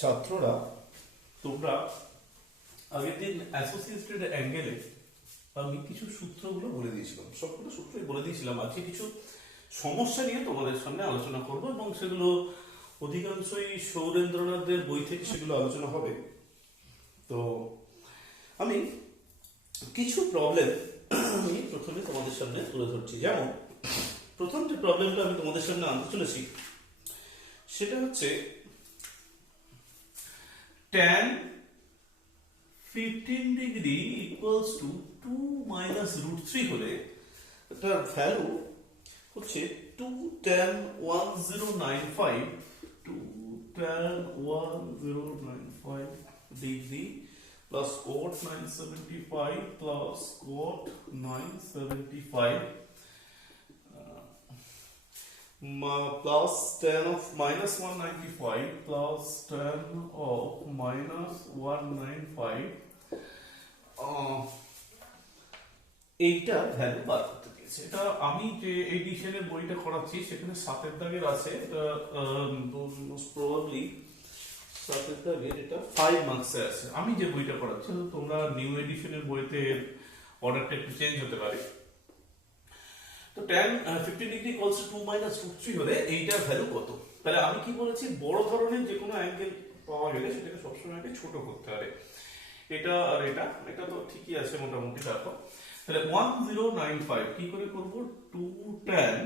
ছাত্ররা তোমরা আগের দিন অ্যাসোসিয়েটেড অ্যাঙ্গেলে আমি কিছু সূত্রগুলো বলে দিয়েছিলাম, সবগুলো সূত্রই বলে দিয়েছিলাম। আজকে কিছু সমস্যা নিয়ে তোমাদের সামনে আলোচনা করব এবং সেগুলো অধিকাংশই সৌরেন্দ্রনাথদের বই থেকে সেগুলো আলোচনা হবে। তো আমি কিছু প্রবলেম আমি প্রথমে তোমাদের সামনে তুলে ধরছি। যেমন প্রথম যে প্রবলেমটা আমি তোমাদের সামনে আনতে চলেছি সেটা হচ্ছে tan 15 degree equals to 2 minus root 3 হলে এটার ভ্যালু হচ্ছে 2 tan 1095 degree plus cot 975 plus cot 975 plus tan of minus 195 plus tan of minus 195 এইটা ভ্যালু বার করতে দিয়েছে। এটা আমি যে এডিশনের বইটা করাচ্ছি সেখানে 7 দাগের আছে। এটা মোস্ট প্রবাবলি 7 দাগের, এটা 5 মার্কসে আছে। আমি যে বইটা করাচ্ছি, তোমরা নিউ এডিশনের বইতে অর্ডারটা একটু চেঞ্জ হতে পারে। তো tan 15 degree equals to 2 minus root 3 হলে এইটার ভ্যালু কত? তাহলে আমি কি বলেছি, বড় ধরনের যে কোনো অ্যাঙ্গেল পাওয়া গেলে সেটাকে সবসময় আগে ছোট করতে হবে। এটা আর এটা তো ঠিকই আছে মোটামুটি। দেখো তাহলে 1095 কি করে করব, 2 tan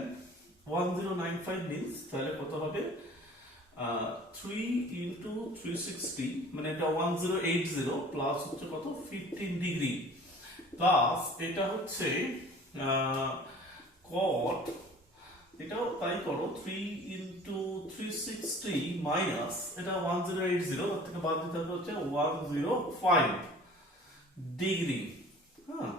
1095 মিন্স তাহলে কত হবে 3 ইনটু 360, মানে এটা 1080 প্লাস হচ্ছে কত 15 ডিগ্রি প্লাস এটা হচ্ছে cot, এটাও তাই করো 3 ইনটু 360 মাইনাস এটা 1080, তার থেকে বাদ দিতে হবে হচ্ছে 105 ডিগ্রি। হ্যাঁ,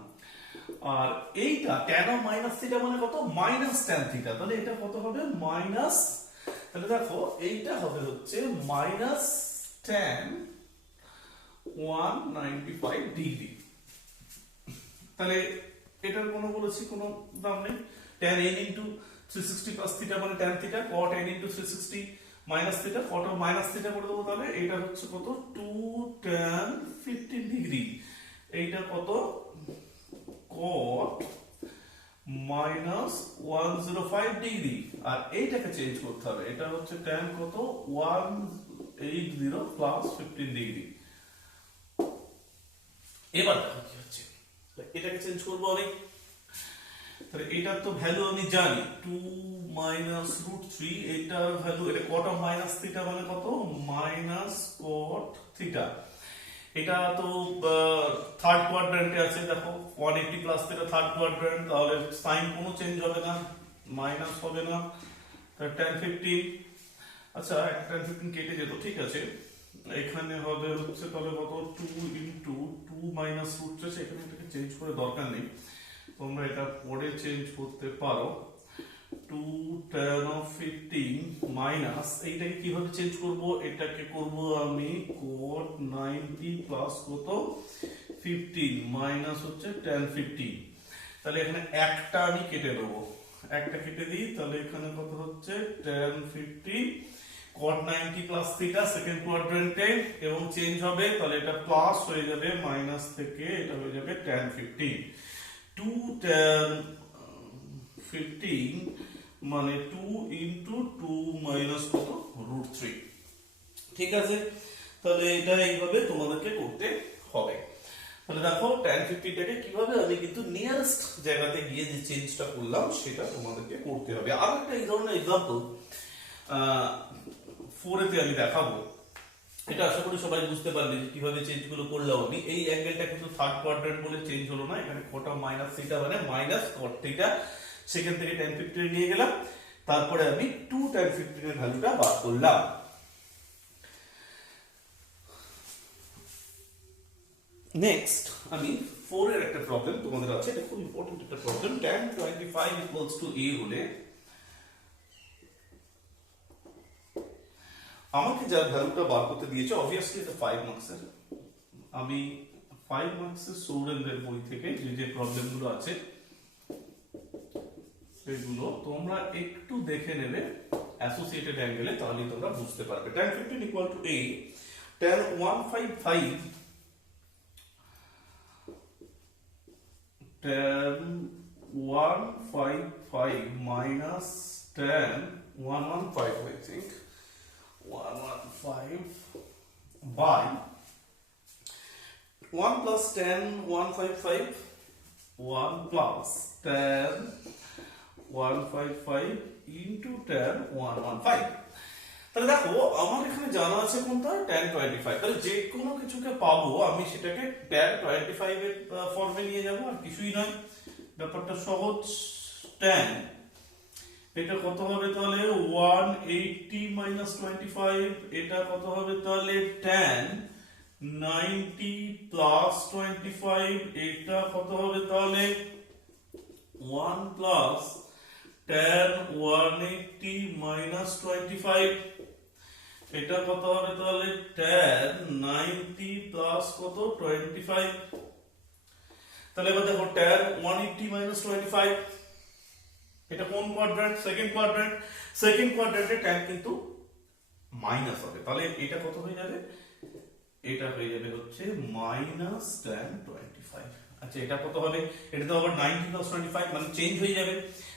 আর এইটা tan অফ মাইনাস থিটা মানে কত, মাইনাস tan থিটা। তাহলে এটা কত হবে মাইনাস, তাহলে দেখো এইটা হবে হচ্ছে মাইনাস tan 195 ডিগ্রি। তাহলে এটার কোনো বলেছি কোনো দাম নেই। tan n into 360 plus theta মানে tan theta, cot n into 360 minus theta, cot of minus theta করে দেবো। তাহলে এটা হচ্ছে কত 2 tan 15 ডিগ্রি। এইটা কত cot মাইনাস 105 ডিগ্রি। আর এইটাকে চেঞ্জ করতে হবে, এটা হচ্ছে tan কত 180 প্লাস 15 ডিগ্রি। এবার দেখো কি হচ্ছে, এটাকে চেঞ্জ করবো আমি। তাহলে এটার তো ভ্যালু আমি জানি 2 মাইনাস রুট 3, এটার ভ্যালু, এটা cot অফ মাইনাস থিটা মানে কত মাইনাস cot থিটা। এটা তো থার্ড কোয়াড্র্যান্টে আছে। দেখো 180 প্লাস থিটা থার্ড কোয়াড্র্যান্ট, তাহলে সাইন কোনো চেঞ্জ হবে না, মাইনাস হবে না। তাহলে tan 15, আচ্ছা tan 15 কেটে যেত, ঠিক আছে। এখানে হবে হচ্ছে তাহলে কত 2 ইনটু 2 মাইনাস রুট 3, এখানে এটাকে চেঞ্জ করে দরকার নেই, তোমরা এটা পরে চেঞ্জ করতে পারো। 2 tan of 15 মাইনাস এইটাকে কিভাবে চেঞ্জ করব, এটাকে করব আমি cot 90 প্লাস কত 15 মাইনাস হচ্ছে tan 15। তাহলে এখানে একটা আমি কেটে দেবো, একটা কেটে দিই, তাহলে এখানে কত হচ্ছে tan 15 cot 90 plus theta second কোয়াড্র্যান্টে, এবং চেঞ্জ হবে, তাহলে এটা প্লাস হয়ে যাবে মাইনাস থেকে এটা হয়ে যাবে tan 15। 2 tan 15 মানে 2 ইনটু 2 মাইনাস কত রুট 3, ঠিক আছে। তাহলে এটা এইভাবে তোমাদেরকে করতে হবে। তাহলে দেখো tan 15 টাকে কিভাবে আমি কিন্তু নিয়ারেস্ট জায়গাতে গিয়ে যে চেঞ্জটা করলাম সেটা তোমাদেরকে করতে হবে। আর একটা এই ধরনের এক্সাম্পল 4 এতে আমি দেখাবো। এটা আশা করি সবাই বুঝতে পারবে যে কিভাবে চেঞ্জ গুলো করলাম আমি। এই অ্যাঙ্গেলটা কিন্তু থার্ড কোয়াড্র্যান্ট বলে চেঞ্জ হলো না, এখানে cot অফ মাইনাস থিটা মানে মাইনাস cot থিটা, সেখান থেকে tan 15 নিয়ে গেলাম, তারপরে আমি 2 tan 15 এর ভ্যালুটা বার করলাম। নেক্সট আমি 4 এর একটা প্রবলেম তোমাদের আছে, এটা খুব ইম্পর্টেন্ট একটা problem. tan 25 equals to a হলে আমাকে যা ভ্যালুটা বার করতে দিয়েছে, অবভিয়াসলি এটা 5 মার্কসের। আমি 5 মার্কসের সৌরেন্দ্রের বই থেকে যে যে প্রবলেমগুলো আছে সেগুলো তোমরা একটু দেখে নেবে অ্যাসোসিয়েটেড অ্যাঙ্গেলে, তাহলেই তোমরা বুঝতে পারবে। tan 15 equal to a tan 155 tan 155 minus tan 115, I think 115 by 1 plus tan 155 1 plus tan 155 into tan 115। তাহলে দেখো আমার এখানে জানা আছে কোনটা tan 25, তাহলে যে কোনো কিছুকে পাবো আমি সেটাকে tan 25 এর ফর্মে নিয়ে যাব, আর কিছুই নয়, ব্যাপারটা সহজ। tan এটা কত হবে তাহলে 180 minus 25, এটা কত হবে তাহলে tan 90 plus 25, এটা কত হবে তাহলে 1 plus tan 180 minus 25, এটা কত হবে তাহলে tan 90 plus কত 25। তাহলে এবার দেখো tan 180 minus 25, এটা কোন quadrant? Second quadrant. Second কোয়াড্র্যান্টে tan কিন্তু মাইনাস হবে, তাহলে এটা কত হয়ে যাবে? এটা হয়ে যাবে হচ্ছে মাইনাস tan 25। আচ্ছা এটা কত হবে? এটা তো আবার 90 plus 25 মানে চেঞ্জ হয়ে যাবে,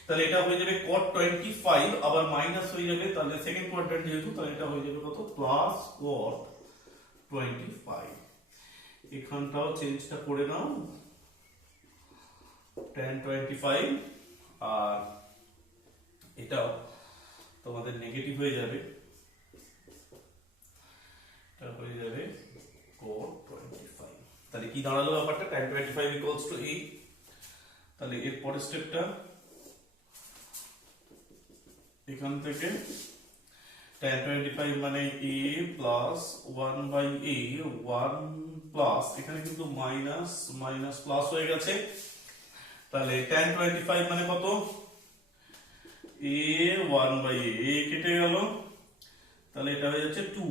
তাহলে এটা হয়ে যাবে cot 25 আবার মাইনাস হয়ে যাবে, তাহলে সেকেন্ড কোয়াড্র্যান্ট যেহেতু, তাহলে এটা হয়ে যাবে কত প্লাস cot 25। এখানটাও চেঞ্জটা করে নাও, tan 25 আর এটাও তোমাদের নেগেটিভ হয়ে যাবে, এটা হয়ে যাবে cot 25। তাহলে কি দাঁড়ালো ব্যাপারটা? tan 25 equals to a। তাহলে এর পরের স্টেপটা এখান থেকে tan 25 মানে a plus 1 by a 1 plus, এখানে কিন্তু মাইনাস মাইনাস প্লাস হয়ে গেছে, তাহলে tan 25 মানে কত a 1 বাই a কেটে গেল, তাহলে এটা হয়ে যাচ্ছে 2,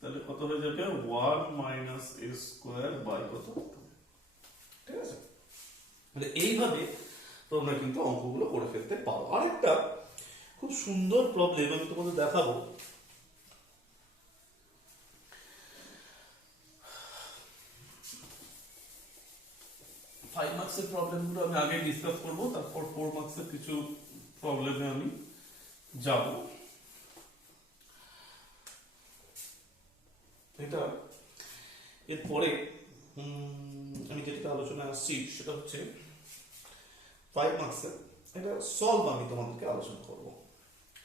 তাহলে কত হয়ে যাবে 1 মাইনাস a স্কয়ার বাই কত, ঠিক আছে? মানে এইভাবে তোমরা কিন্তু অঙ্কগুলো করে ফেলতে পারো। আরেকটা খুব সুন্দর প্রবলেম আমি তোমাদের দেখাবো, ফাইভ মার্কসের প্রবলেমগুলো আমি আগে ডিসকাস করবো, তারপর 4 মার্কসের কিছু প্রবলেমে আমি যাব। এটা এরপরে আমি যেটা আলোচনা আসছি সেটা হচ্ছে 5 মার্কসের, এটা সলভ আমি তোমাদেরকে আলোচনা করব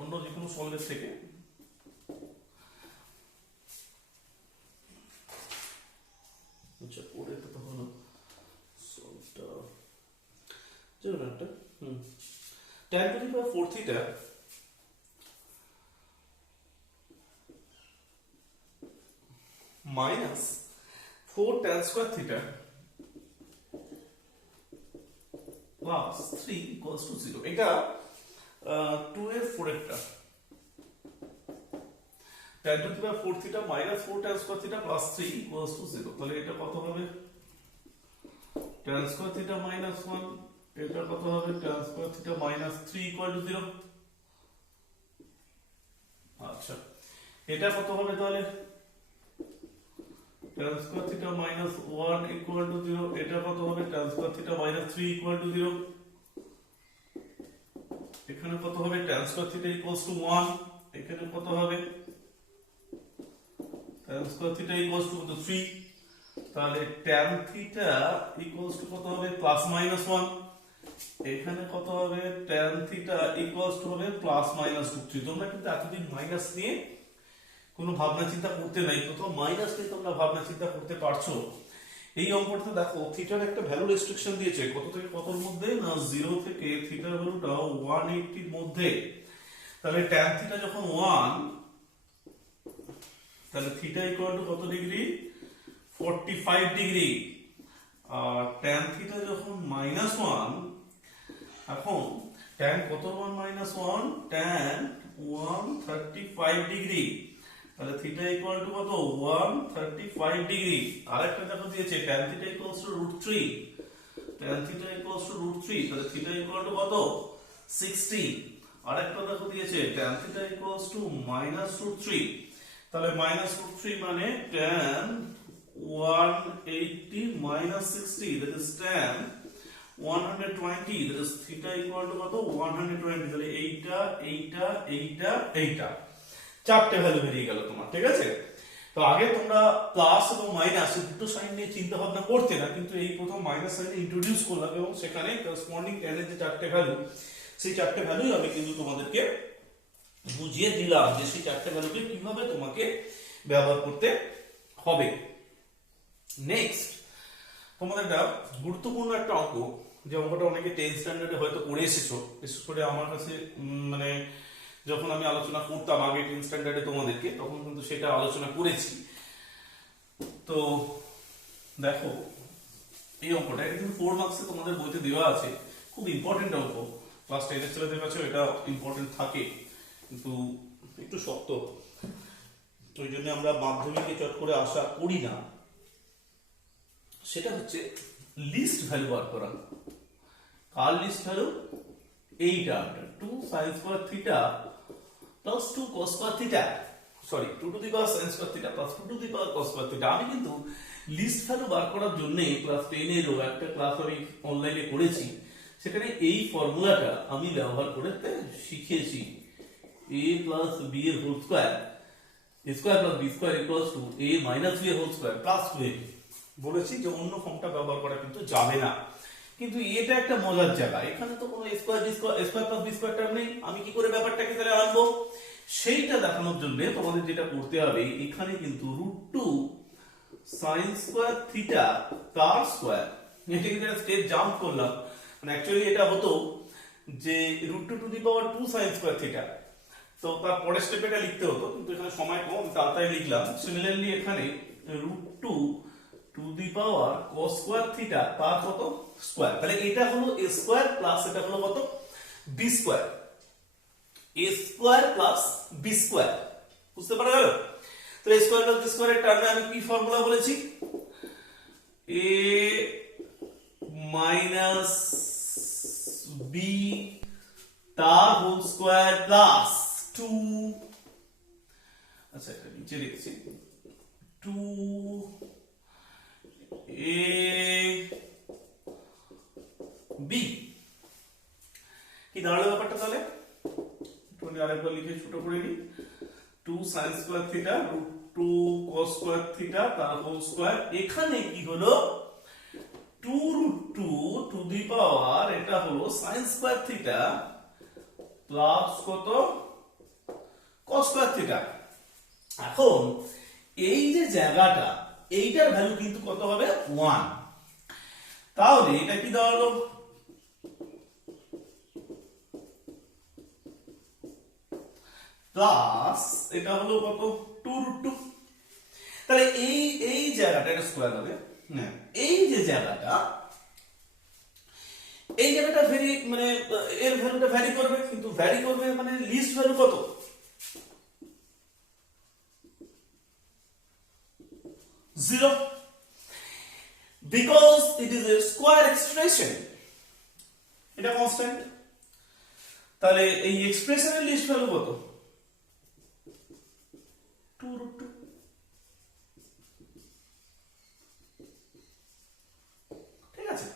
অন্য যে কোনো সলভের থেকে। আচ্ছা পরেরটা তো হলো সলভটা, চলো একটা tan to the power 4 theta minus 4 tan square theta plus 3 equals to 0। এটা 2 এর 4 এরটা tan to the power 4 theta minus 4 tan square theta plus 3 equals to 0। তাহলে এটা কত হবে? tan square theta minus 1, এটা কত হবে? tan square theta minus 3 equal to 0। আচ্ছা এটা কত হবে তাহলে? tan square theta minus 1 equal to 0, এটা কত হবে? tan square theta minus 3 equal to 0। এখানে কত হবে? tan square theta equals to 1, এখানে কত হবে? tan square theta equals to 3, তাহলে tan theta equals to কত হবে? প্লাস মাইনাস 1, এখানে কত হবে? tan theta equals to হবে প্লাস মাইনাস 3। তোমরা কিন্তু এতদিন মাইনাস নিয়ে কোনো ভাবনা চিন্তা করতে নাই, প্রথম মাইনাস নিয়ে তোমরা ভাবনা চিন্তা করতে পারছো। এই অঙ্কটা দেখো থিটার একটা ভ্যালু রেস্ট্রিকশন দিয়েছে, কত থেকে কতর মধ্যে না 0 থেকে থিটার ভ্যালুটা 180 এর মধ্যে। তাহলে tan থিটা যখন 1, তাহলে থিটা ইকুয়াল টু কত ডিগ্রি? 45 ডিগ্রি। আর tan থিটা যখন -1, এখন tan কত 1 -1? tan 135 degree. তাহলে থিটা ইকুয়াল টু কত? 135 ডিগ্রি। আরেকটা দেখো দিয়েছে tan theta equals to √3, tan theta equals to √3, তাহলে থিটা ইকুয়াল টু কত? 60। আরেকটা দেখো দিয়েছে tan theta equals to -√3, তাহলে -√3 মানে tan 180 -60, that is tan 120, that is theta equal to কত 120, তাহলে এইটা চারটে ভ্যালু বেরিয়ে গেল তোমার, ঠিক আছে। তো আগে তোমরা প্লাস এবং মাইনাস দুটো সাইন নিয়ে চিন্তা ভাবনা করতে না, কিন্তু এই প্রথম মাইনাস সাইন ইন্ট্রোডিউস করলাম এবং সেখানে করসপন্ডিং tan এর যে চারটে ভ্যালু, সেই চারটে ভ্যালুই আমি কিন্তু তোমাদেরকে বুঝিয়ে দিলাম যে সেই চারটে ভ্যালুকে কিভাবে তোমাকে ব্যবহার করতে হবে। নেক্সট তোমাদের একটা গুরুত্বপূর্ণ একটা অঙ্ক, যে অঙ্কটা অনেকে 10th স্ট্যান্ডার্ডে হয়তো পড়ে এসেছো, বিশেষ করে আমার কাছে মানে যখন আমি আলোচনা করতাম আগে 10th স্ট্যান্ডার্ডে তোমাদেরকে, তখন কিন্তু সেটা আলোচনা করেছি। তো দেখো এই অঙ্কটা, এটা কিন্তু 4 মার্কসে তোমাদের বইতে দেওয়া আছে, খুব ইম্পর্টেন্ট অঙ্ক, ক্লাস 10 এর ছেলেদের কাছে এটা ইম্পর্টেন্ট থাকে, কিন্তু একটু শক্ত, ওই জন্য আমরা মাধ্যমিকে চট করে আশা করি না। সেটা হচ্ছে লিস্ট ভ্যালু বার করা। কার লিস্ট ভ্যালু? এইটা 2 sin square theta plus 2 cos square theta, sorry 2 to the power sin square theta plus 2 to the power cos square theta। আমি কিন্তু লিস্ট ভ্যালু বার করার জন্য ক্লাস 10 এরও একটা ক্লাস আমি অনলাইনে করেছি, সেখানে এই ফর্মুলাটা আমি ব্যবহার করতে শিখিয়েছি। a plus b এর whole square, a square plus b square equals to a minus b এর হোল স্কয়ার plus 2ab, বলেছি যে অন্য ফর্মটা ব্যবহার করা কিন্তু যাবে না। কিন্তু এটা একটা মজার জায়গা, এখানে তো কোনো square plus B square term নেই, আমি কি করে ব্যাপারটাকে তাহলে আনবো? সেইটা দেখানোর জন্য তোমাদের যেটা করতে হবে, এখানে কিন্তু √2 sin স্কয়ার থিটা তার স্কয়ার, এটা কিন্তু স্টেপ জাম্প করলাম, মানে অ্যাকচুয়ালি এটা হতো যে √2 to the power 2 sin square theta, তো তার পরের স্টেপে এটা লিখতে হতো, কিন্তু এখানে সময় কম, তাড়াতাড়ি লিখলাম। সিমিলারলি এখানে √2 to the power cos square theta তার কত স্কয়ার, তাহলে এটা হলো a স্কয়ার প্লাস এটা হলো কত b square, a square plus b square, বুঝতে পারা গেল? তো a স্কয়ার প্লাস b স্কয়ারের টার্মে আমি কি ফর্মুলা বলেছি? a মাইনাস b তার হোল স্কয়ার প্লাস 2, আচ্ছা এটা নিচে লিখছি 2ab, কি দাঁড়ালো ব্যাপারটা? তাহলে আরেকবার লিখে ছোট করে নিই, 2 sin square theta √2 cos square theta তার হোল স্কয়ার, এখানে কি হলো 2√2 টু দি পাওয়ার এটা হলো sin স্কয়ার থিটা প্লাস কত cos স্কয়ার থিটা। এখন এই যে জায়গাটা, এইটার ভ্যালু কিন্তু কত হবে 1, তাহলে এটা কি দাঁড়ালো প্লাস এটা হলো কত 2√2, তাহলে এই জায়গাটা এটা স্কয়ার হবে না, এই যে জায়গাটা, এই জায়গাটা ভ্যারি মানে এর ভ্যালুটা ভ্যারি করবে, কিন্তু ভ্যারি করবে মানে লিস্ট ভ্যালু কত 0, because it is a square expression, এটা কনস্ট্যান্ট, তাহলে এই এক্সপ্রেশনের লিস্ট ভ্যালু কত 2√2, ঠিক আছে।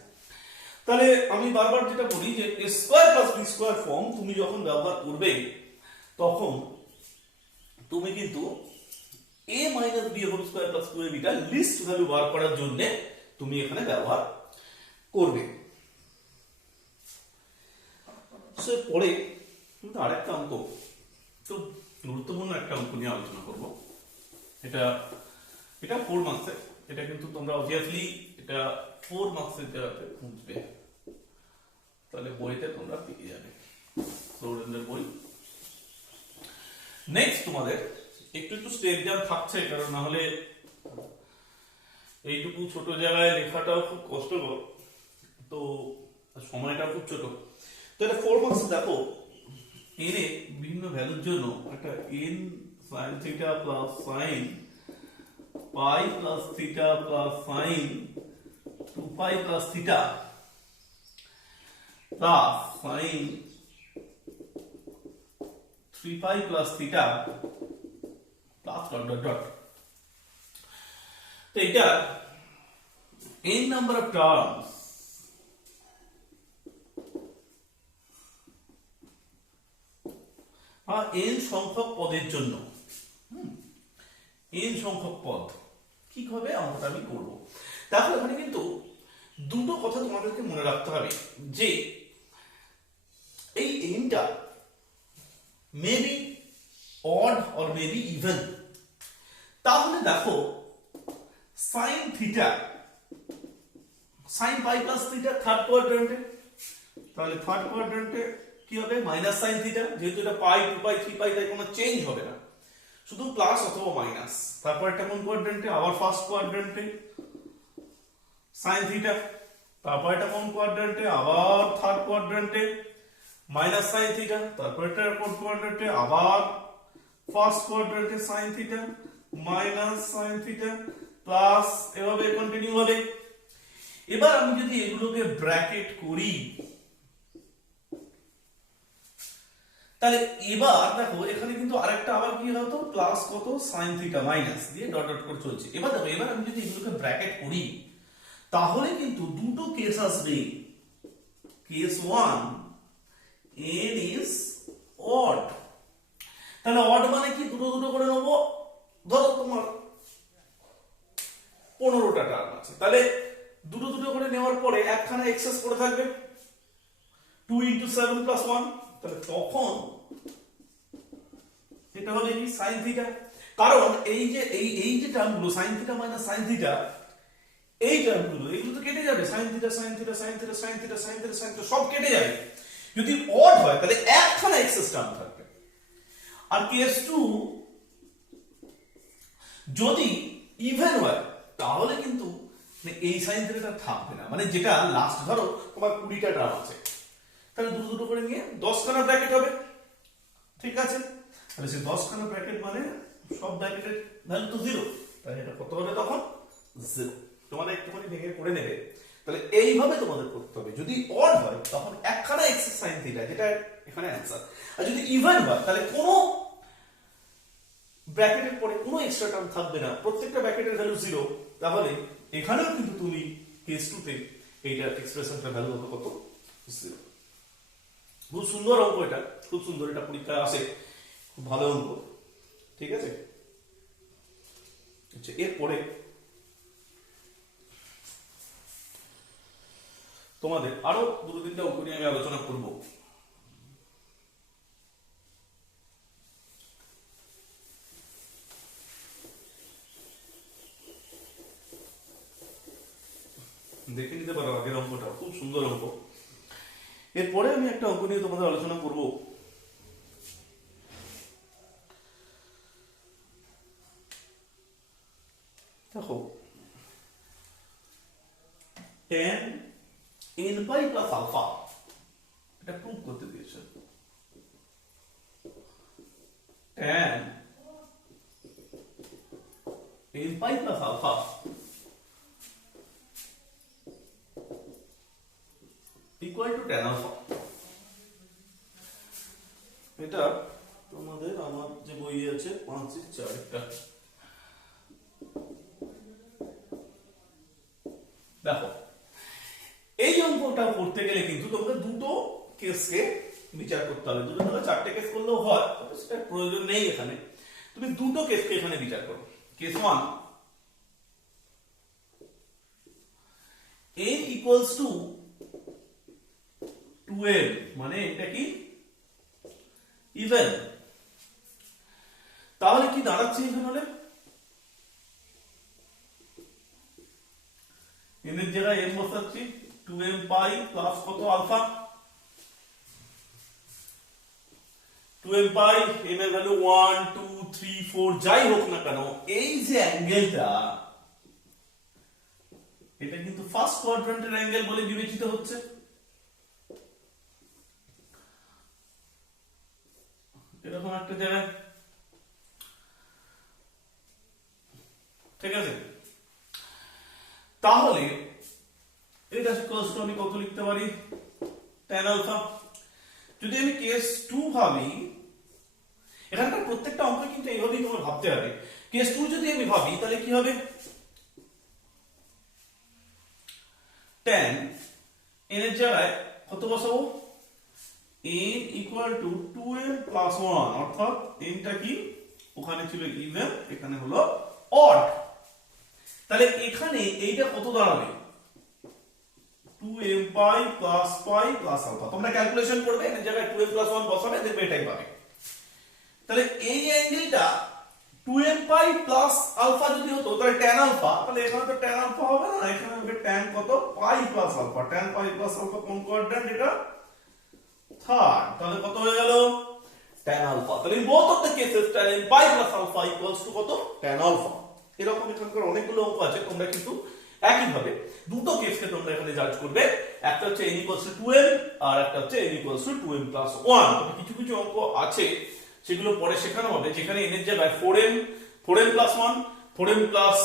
তাহলে আমি বারবার যেটা বলি যে a square plus b square form তুমি যখন ব্যবহার করবে, তখন তুমি কিন্তু a minus b whole square plus 2ab টা লিস্ট ভ্যালু বার করার জন্য তুমি এখানে ব্যবহার করবে। সো পরে কিন্তু আরেকটা অঙ্ক, তো গুরুত্বপূর্ণ একটা অঙ্ক নিয়ে আলোচনা করব, এটা 4 মার্কসের, এটা কিন্তু তোমরা অবভিয়াসলি এটা 4 মার্কসের জায়গাতে বুঝবে, তাহলে বইতে তোমরা পেয়ে যাবে, সৌরেন্দ্রের বই। নেক্সট তোমাদের একটু স্টেপ জাম্প থাকছে, কারণ না হলে এইটুকু ছোট জায়গায় লেখাটাও খুব কষ্টকর, তো সময়টাও খুব ছোট। তো এটা 4 মার্কস, দেখো n এ বিভিন্ন ভ্যালুর জন্য একটা n sin theta plus sin pi plus theta plus sin 2 পাই plus theta plus sin 3 pi plus theta plus dot dot dot. তো এটা n number of terms n সংখ্যক পদের জন্য n সংখ্যক পদ কি হবে অঙ্কটা আমি করব। তাহলে এখানে কিন্তু দুটো কথা তোমাদেরকে মনে রাখতে হবে যে এই nটা maybe odd or maybe even. তাহলে দেখো sin theta sin pi plus theta third কোয়াড্রেন্টে, তাহলে থার্ড কোয়াড্রেন্টে কি হবে মাইনাস sin থিটা, যেহেতু এটা পাই 2 পাই 3 পাই তাই কোনো চেঞ্জ হবে না, শুধু প্লাস অথবা মাইনাস। তারপর এটা কোন কোয়াড্রেন্টে, আবার ফার্স্ট কোয়াড্রেন্টে sin থিটা, তারপর এটা কোন কোয়াড্রেন্টে, আবার থার্ড কোয়াড্রেন্টে মাইনাস sin থিটা, তারপর এটা কোন কোয়াড্রেন্টে, আবার ফার্স্ট কোয়াড্রেন্টে sin theta minus sin theta plus, এভাবে কন্টিনিউ হবে। এবার আমি যদি এগুলোকে ব্র্যাকেট করি তাহলে এবার দেখো এখানে কিন্তু আরেকটা আবার কি হতো প্লাস কত sin থিটা মাইনাস দিয়ে ডট ডট করে চলছে। এবার দেখো এবার আমি যদি এগুলোকে ব্র্যাকেট করি তাহলে কিন্তু দুটো কেস আসবে। কেস 1 n is odd, তাহলে odd মানে কি দুটো দুটো করে নেব, ধরো তোমার 15টা টার্ম আছে, তাহলে দুটো দুটো করে নেওয়ার পরে একখানা এক্সেস পড়ে থাকবে 2 into 7 plus 1, তাহলে তখন এটা হবে কি sin থিটা। কারণ এই যে টার্মগুলো sin theta minus sin theta এই টার্মগুলো এগুলো তো কেটে যাবে, sin theta sin theta sin theta sin theta sin theta sin theta সব কেটে যাবে। যদি অড হয় তাহলে একখানা এক্সেস টার্ম থাকবে। আর কেস 2 যদি ইভেন হয় তাহলে কিন্তু এই sin থিটাটা থাকবে না, মানে যেটা লাস্ট ধরো তোমার 20টা টার্ম আছে তাহলে দুটো দুটো করে নিয়ে 10 খানা ব্র্যাকেট হবে, ঠিক আছে। তাহলে সেই 10 খানা ব্র্যাকেট মানে সব ব্র্যাকেটের ভ্যালু তো 0, তাহলে এটা কত হবে তখন 0। তোমাদের একটুখানি ভেঙে করে নেবে, তাহলে এইভাবে তোমাদের করতে হবে। যদি অড হয় তখন একখানা এক্সেস sin থিটা, যেটা এখানে অ্যানসার। আর যদি ইভেন হয় তাহলে কোনো ব্র্যাকেটের পরে কোনো এক্সট্রা টার্ম থাকবে না, প্রত্যেকটা ব্র্যাকেটের ভ্যালু 0। তাহলে এখানেও কিন্তু তুমি কেস 2 তে এইটা এক্সপ্রেশনটার ভ্যালু হবে কত 0। খুব সুন্দর অঙ্ক এটা, খুব সুন্দর, এটা পরীক্ষায় আসে, খুব ভালো অঙ্ক, ঠিক আছে। আচ্ছা এরপরে তোমাদের আরো দুটো তিনটা অঙ্ক নিয়ে আমি আলোচনা করব। দেখে নিতে পারো আগের অঙ্কটা, খুব সুন্দর অঙ্ক। এরপরে আমি একটা অঙ্ক নিয়ে তোমাদের আলোচনা করব। দেখো tan n pi plus alpha এটা প্রুভ করতে দিয়েছে। tan n pi plus alpha equal to tan alpha. এটা তোমাদের আমার যে বই আছে 5-4 একটা। দেখো এই অঙ্কটা করতে গেলে কিন্তু তোমাকে দুটো কেসকে বিচার করতে হবে। দুটো থেকে 4টে কেস করলেও হয়, সেটা প্রয়োজন নেই এখানে। তুমি দুটো কেসকে এখানে বিচার করো। কেস 1 n equals to 12, মানে এটা কি ইভেন। তাহলে কি দাঁড়াচ্ছে ইভেন হলে n এর জায়গায় m বসাচ্ছি 2m পাই প্লাস কত আলফা, 2m পাই, m এর ভ্যালু 1 2 3 4 যাই হোক না কেন, এই যে অ্যাঙ্গেলটা এটা কিন্তু ফার্স্ট কোয়াড্রেন্টের অ্যাঙ্গেল বলে বিবেচিত হচ্ছে। এরকম একটা জায়গায়, ঠিক আছে। তাহলে এটা ইকুয়ালস টু আমি কত লিখতে পারি tan আলফা। যদি আমি কেস 2 ভাবি এখানকার প্রত্যেকটা অঙ্ক কিন্তু এইভাবেই তোমার ভাবতে হবে। কেস 2 যদি আমি ভাবি তাহলে কি হবে, tan n এর জায়গায় কত বসাবো, n equal to 2m plus 1, অর্থাৎ n টা কি ওখানে ছিল ইভেন, এখানে হলো অড। তাহলে এখানে এইটা কত দাঁড়াবে, 2m pi plus pi plus alpha. তোমরা ক্যালকুলেশন করবে, এর জায়গায় 2m প্লাস 1 বসাবে, দেখবে এটাই পাবে। তাহলে এই অ্যাঙ্গেলটা 2m পাই প্লাস আলফা যদি হতো তাহলে tan আলফা, তাহলে এখানে তো tan আলফা হবে না, এখানে হবে tan কত, pi plus alpha. tan pi plus alpha কোন কোয়াড্র্যান্ট, এটা থার্ড। তাহলে কত হয়ে গেল, tan আলফা। তাহলে in both of the cases tan pi plus alpha equals to কত, tan আলফা। এরকম এখানকার অনেকগুলো অঙ্ক আছে, তোমরা কিন্তু একই ভাবে দুটো কেসকে তোমরা এখানে জাজ করবে, একটা হচ্ছে n ইকুয়ালস টু 2m আর একটা হচ্ছে n equals to 2m plus 1। তবে কিছু কিছু অঙ্ক আছে সেগুলো পরে শেখানো হবে, যেখানে n এর জায়গায় 4m, 4m plus 1, 4m plus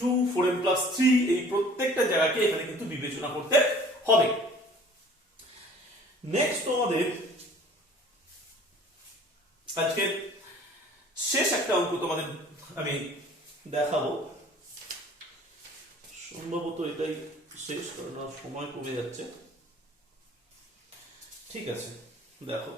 2, 4m plus 3, এই প্রত্যেকটা জায়গাকে এখানে কিন্তু বিবেচনা করতে হবে। নেক্সট তোমাদের আজকে শেষ একটা অঙ্ক তোমাদের আমি দেখাবো, সম্ভবত এটাই শেষ, কারণ আর সময় কমে যাচ্ছে। ঠিক আছে, দেখো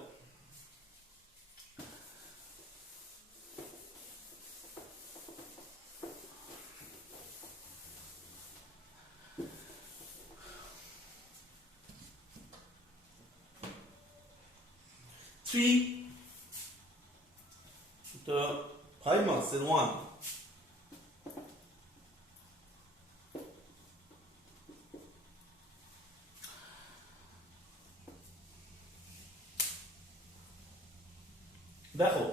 the 5 marks in 1. দেখো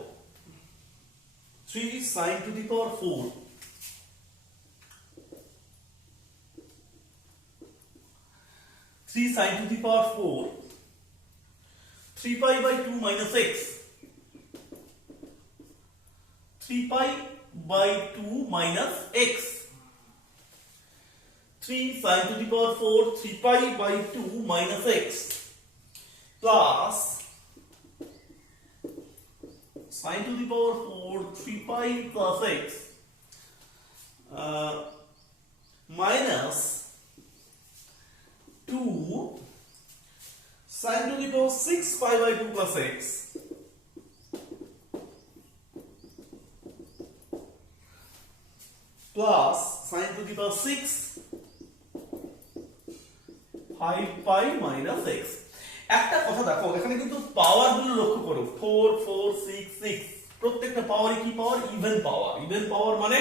3 sin to the power 4, 3 sin to the power 4, 3 pi by 2 minus x, 3 pi by 2 minus x, 3 sin to the power 4, 3 pi by 2 minus x, plus sin to the power 4, 3 pi plus x, minus 2 sin to the power 6 pi by 2 plus x, plus sin to the power 6 5 pi minus x। একটা কথা দেখো, এখানে কিন্তু পাওয়ার গুলো লক্ষ্য করো, 4 4 6 6, প্রত্যেকটা পাওয়ারই কি পাওয়ার, ইভেন পাওয়ার। ইভেন পাওয়ার মানে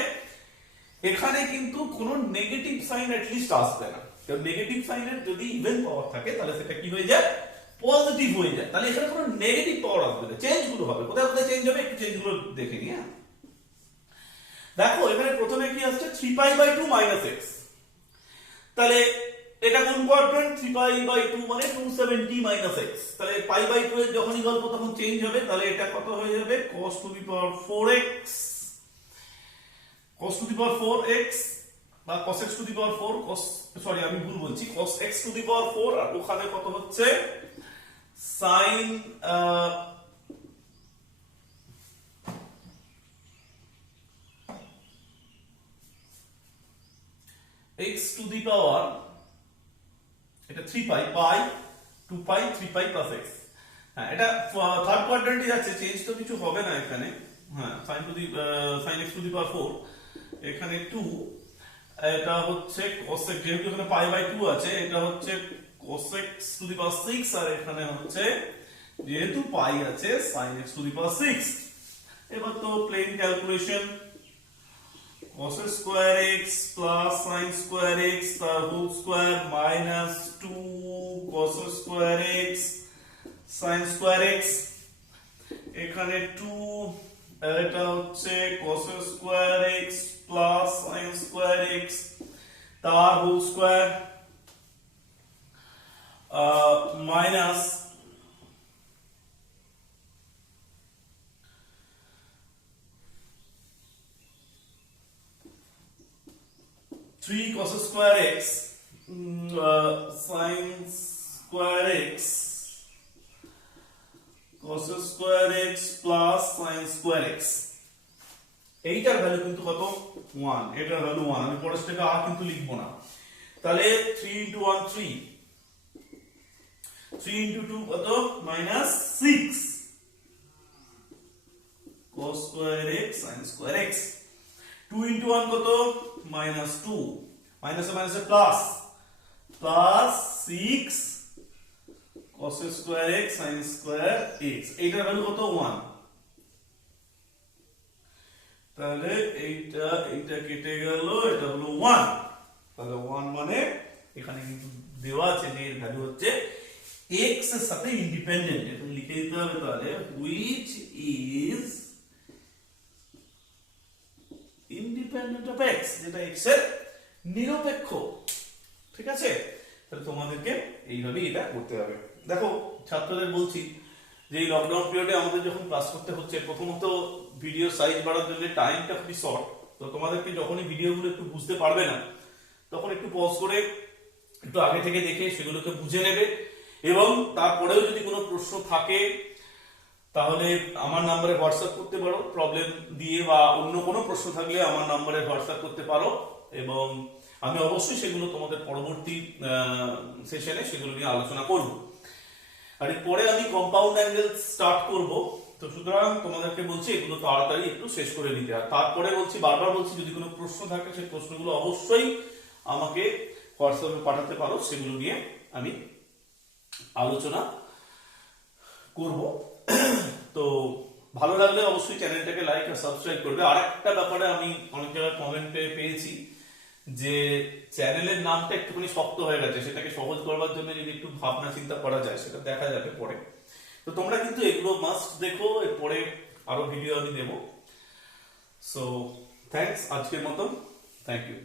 এখানে কিন্তু কোনো নেগেটিভ সাইন এট লিস্ট আসবে না, কারণ নেগেটিভ সাইনের যদি ইভেন পাওয়ার থাকে তাহলে সেটা কি হয়ে যায়, পজিটিভ হয়ে যায়। তাহলে এখানে কোনো নেগেটিভ পাওয়ার আসবে না, চেঞ্জ গুলো হবে। কোথায় কোথায় চেঞ্জ হবে একটু চেঞ্জ গুলো দেখে নিই। হ্যাঁ, দেখো এখানে প্রথমে কি আসছে, 3 pi by 2 minus x, তাহলে এটা কোন কোয়াড্র্যান্ট, 3 pi by 2 মানে 270 minus x। তাহলে pi by 2 এর যখনই গল্প তখন চেঞ্জ হবে, তাহলে এটা কত হয়ে যাবে, cos to the power 4x, cos to the power 4x বা cos x to the power 4, cos, sorry আমি ভুল বলছি, cos x to the power 4, আর ওখানে কত হচ্ছে sin x to the power, এটা 3 pi pi 2 pi 3 pi plus x। হ্যাঁ, এটা থার্ড কোয়াড্র্যান্টে যাচ্ছে, চেঞ্জ তো কিছু হবে না এখানে। হ্যাঁ, sin to the sin x to the power 4, এখানে 2, এটা হচ্ছে cos x, যেহেতু এখানে pi by 2 আছে, এটা হচ্ছে cos x to the power 6, আর এখানে হচ্ছে যেহেতু pi আছে sin x to the power 6। এবার তো plane calculation, cos square x plus sin square x তার whole square minus 2 cos square x sin square x, এখানে 2, এটা হচ্ছে cos square x plus sin square x তার whole square minus 3 cos square x sin square x cos square x plus sin square x, এইটার value কিন্তু কত 1, এটার value 1, আমি পরের স্টেপে আর কিন্তু লিখবো না। তাহলে 3 into 1 3, 3 into 2 কত minus 6 cos square x sin square x, 2 into 1 কত মাইনাস 2, মাইনাসে মাইনাসে plus, plus 6 cos square x sin square x, এইটার ভ্যালু কত 1। তাহলে এইটা এইটা কেটে গেল, এটা হলো 1। তাহলে 1 মানে এখানে কিন্তু দেওয়া আছে যে এর ভ্যালু হচ্ছে x এর সাথে ইন্ডিপেন্ডেন্ট, এটা লিখে দিতে হবে। তাহলে which is independent of x, যেটা x এর নিরপেক্ষ। ঠিক আছে, তাহলে তোমাদেরকে এইভাবে এটা করতে হবে। দেখো ছাত্রদের বলছি যে এই লকডাউন পিরিয়ডে আমাদের যখন ক্লাস করতে হচ্ছে, প্রথমত ভিডিও সাইজ বাড়ার জন্য টাইমটা খুবই শর্ট, তো তোমাদেরকে যখনই ভিডিওগুলো একটু বুঝতে পারবে না তখন একটু পজ করে একটু আগে থেকে দেখে সেগুলোকে বুঝে নেবে, এবং তারপরেও যদি কোনো প্রশ্ন থাকে তাহলে আমার নম্বরে হোয়াটসঅ্যাপ করতে পারো প্রবলেম দিয়ে, বা অন্য কোনো প্রশ্ন থাকলে আমার নম্বরে হোয়াটসঅ্যাপ করতে পারো, এবং আমি অবশ্যই সেগুলো তোমাদের পরবর্তী সেশনে সেগুলো নিয়ে আলোচনা করব। আর এরপরে আমি কম্পাউন্ড অ্যাঙ্গেল স্টার্ট করব, তো সুতরাং তোমাদেরকে বলছি এগুলো তাড়াতাড়ি একটু শেষ করে নিতে। আর তারপরে বলছি, বারবার বলছি, যদি কোনো প্রশ্ন থাকে সেই প্রশ্নগুলো অবশ্যই আমাকে হোয়াটসঅ্যাপে পাঠাতে পারো, সেগুলো নিয়ে আমি আলোচনা করব। তো ভালো লাগলে অবশ্যই চ্যানেলটাকে লাইক আর সাবস্ক্রাইব করবে। আর একটা ব্যাপারে আমি অনেক জায়গায় কমেন্টে পেয়েছি যে চ্যানেলের নামটা একটুখানি শক্ত হয়ে গেছে, সেটাকে সহজ করবার জন্য যদি একটু ভাবনা চিন্তা করা যায়, সেটা দেখা যাবে পরে। তো তোমরা কিন্তু এগুলো মাস্ট দেখো, এরপরে আরো ভিডিও আমি দেব। সো থ্যাঙ্কস আজকের মতো, থ্যাংক ইউ।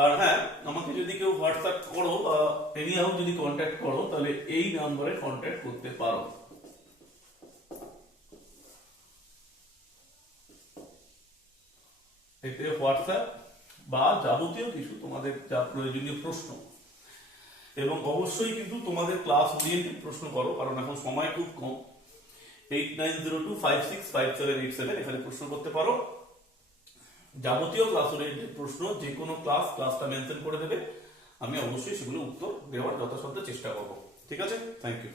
আর হ্যাঁ, আমাকে যদি কেউ হোয়াটসঅ্যাপ করো বা এনি হাউ যদি কন্ট্যাক্ট করো, তাহলে এই নাম্বারে কন্ট্যাক্ট করতে পারো। এতে হোয়াটসঅ্যাপ বা যাবতীয় কিছু তোমাদের যা প্রয়োজনীয় প্রশ্ন, এবং অবশ্যই কিন্তু তোমাদের ক্লাস ওরিয়েন্টেড প্রশ্ন করো, কারণ এখন সময় খুব কম। 8902565787 এখানে প্রশ্ন করতে পারো। যাবতীয় ক্লাস ওরিয়েন্টেড প্রশ্ন, যে কোনো ক্লাসটা মেনশন করে দেবে, আমি অবশ্যই সেগুলো উত্তর দেওয়ার যথাসাধ্য চেষ্টা করবো। ঠিক আছে, থ্যাংক ইউ।